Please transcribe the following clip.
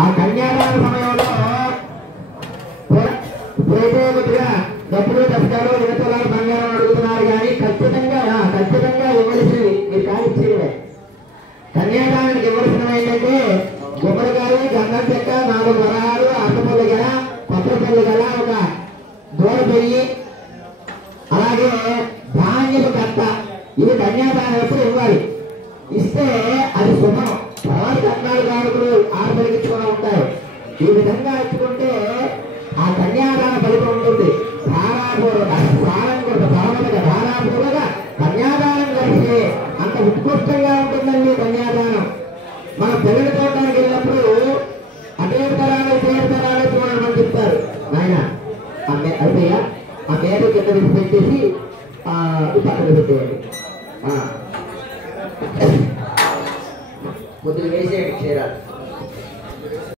ఆ కన్యాదాన సమయంలో ఇప్పుడైతే కొద్దిగా డబ్బులు దశకాలు ఇతరులు బంగారం అడుగుతున్నారు కానీ ఖచ్చితంగా ఇవ్వవలసినవి మీరు కానిచ్చేవే. కన్యాదానానికి ఇవ్వవలసినవి ఏంటంటే గుమ్మడికాయ, గంధం చెక్క, 4 వరాలు, అట్టపల్లి గల, కొత్తపల్లి గల, ఒక దూర పొయ్యి, అలాగే ధాన్యపు కట్ట. ఇవి కన్యాదానం ఎప్పుడు ఇవ్వాలి. ఇస్తే అది శుభం. తర్వాత కన్నాలు కానుకలు ఆడపలిగించుకుని ఉంటాయి. ఈ విధంగా ఇచ్చుకుంటే ఆ కన్యాదాన ఫలితం ఉంటుంది. ధారాపూర్వక కన్యాదానం కలిసి అంత ఉత్కృష్టంగా ఉంటుందండి కన్యాదానం. మన పిల్లలు చూడడానికి వెళ్ళినప్పుడు అటేడు తరాలు చూడమని చెప్తారు. నాయన అయిపోయా ఆ పేరు కింద పెట్టేసి పక్కన పెట్టేయండి.